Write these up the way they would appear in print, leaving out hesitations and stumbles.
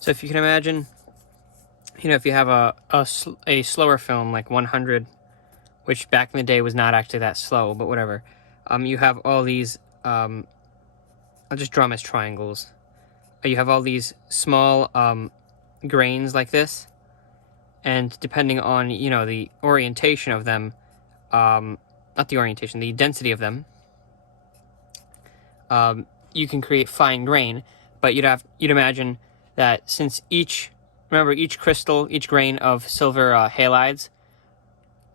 So if you can imagine, if you have a slower film like 100, which back in the day was not actually that slow, but whatever. You have all these, I'll just draw them as triangles. You have all these small grains like this, and depending on, the orientation of them, not the orientation, the density of them, you can create fine grain, but you'd imagine that since each crystal, each grain of silver halides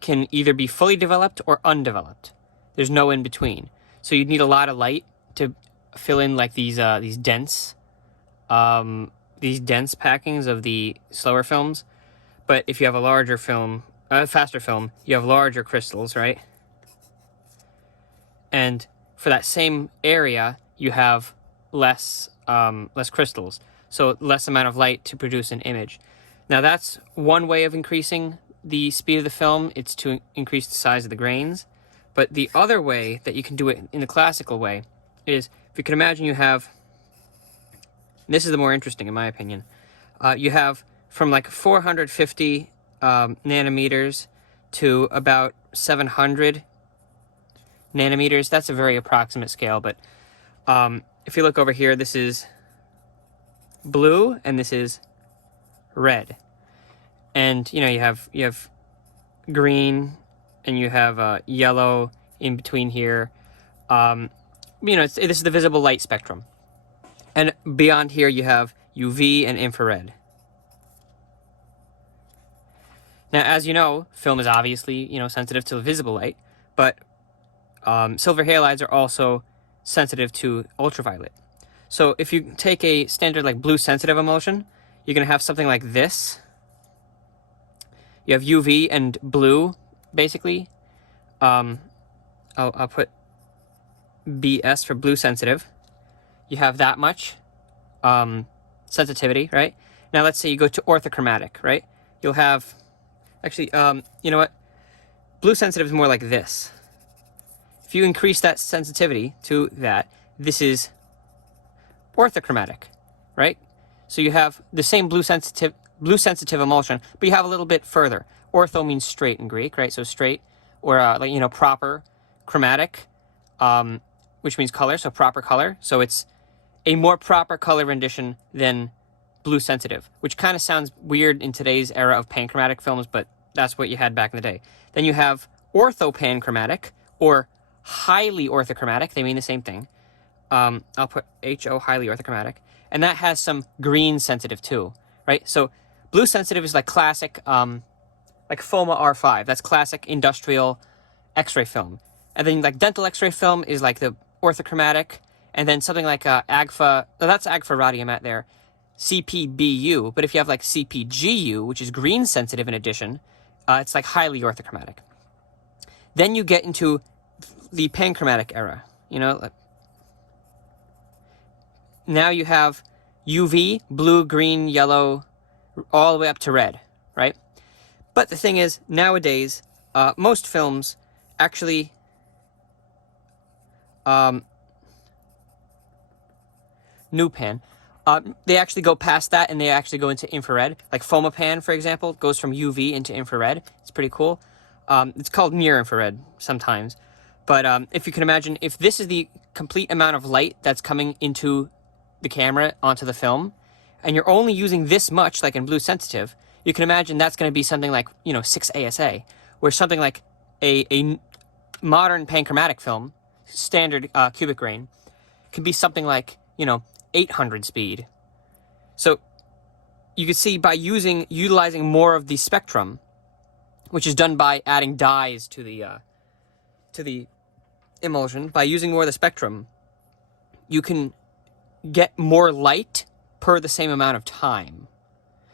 can either be fully developed or undeveloped. There's no in between. So you'd need a lot of light to fill in like these dense packings of the slower films. But if you have a larger film, faster film, you have larger crystals, right? And for that same area, you have less crystals, so less amount of light to produce an image. Now that's one way of increasing the speed of the film. It's to increase the size of the grains. But the other way that you can do it in the classical way is, if you can imagine, you have, this is the more interesting in my opinion, you have from like 450 nanometers to about 700 nanometers. That's a very approximate scale, but if you look over here, this is blue and this is red, and you have green and you have yellow in between here. This is the visible light spectrum, and beyond here you have UV and infrared. Now, as you know, film is obviously sensitive to visible light, but silver halides are also sensitive to ultraviolet. So if you take a standard like blue sensitive emulsion, you're going to have something like this. You have UV and blue, basically. I'll put BS for blue sensitive. You have that much sensitivity, right? Now let's say you go to orthochromatic, right? You'll have, actually, you know what? Blue sensitive is more like this. If you increase that sensitivity to that, this is orthochromatic, right? So you have the same blue sensitive emulsion, but you have a little bit further. Ortho means straight in Greek, right? So straight, or proper. Chromatic, which means color, so proper color. So it's a more proper color rendition than blue sensitive, which kind of sounds weird in today's era of panchromatic films, but that's what you had back in the day. Then you have orthopanchromatic, or highly orthochromatic. They mean the same thing. I'll put HO, highly orthochromatic. And that has some green sensitive too, right? So blue sensitive is like classic, like FOMA R5. That's classic industrial X-ray film. And then like dental X-ray film is like the orthochromatic. And then something like AGFA, that's AGFA radiomat there, CPBU. But if you have like CPGU, which is green sensitive in addition, it's like highly orthochromatic. Then you get into the panchromatic era, now you have UV, blue, green, yellow, all the way up to red, right? But the thing is, nowadays, most films actually new pan, they actually go past that and they actually go into infrared. Like Fomapan, for example, goes from UV into infrared. It's pretty cool. It's called near infrared sometimes. But if you can imagine, if this is the complete amount of light that's coming into the camera onto the film, and you're only using this much, like in blue sensitive, you can imagine that's going to be something like 6 ASA, where something like a modern panchromatic film, standard cubic grain, can be something like 800 speed. So you can see by utilizing more of the spectrum, which is done by adding dyes to the emulsion, by using more of the spectrum, you can get more light per the same amount of time.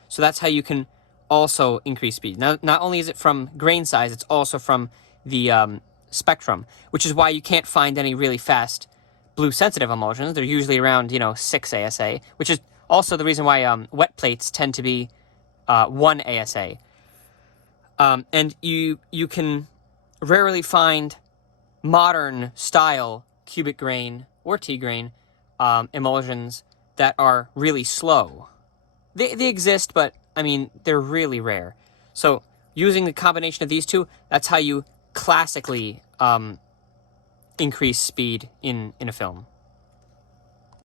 So that's how you can also increase speed. Now, not only is it from grain size, it's also from the spectrum, which is why you can't find any really fast blue sensitive emulsions. They're usually around 6 ASA, which is also the reason why wet plates tend to be 1 ASA. And you can rarely find modern style cubic grain or T grain emulsions that are really slow. They exist, but I mean, they're really rare. So using the combination of these two, that's how you classically increase speed in a film.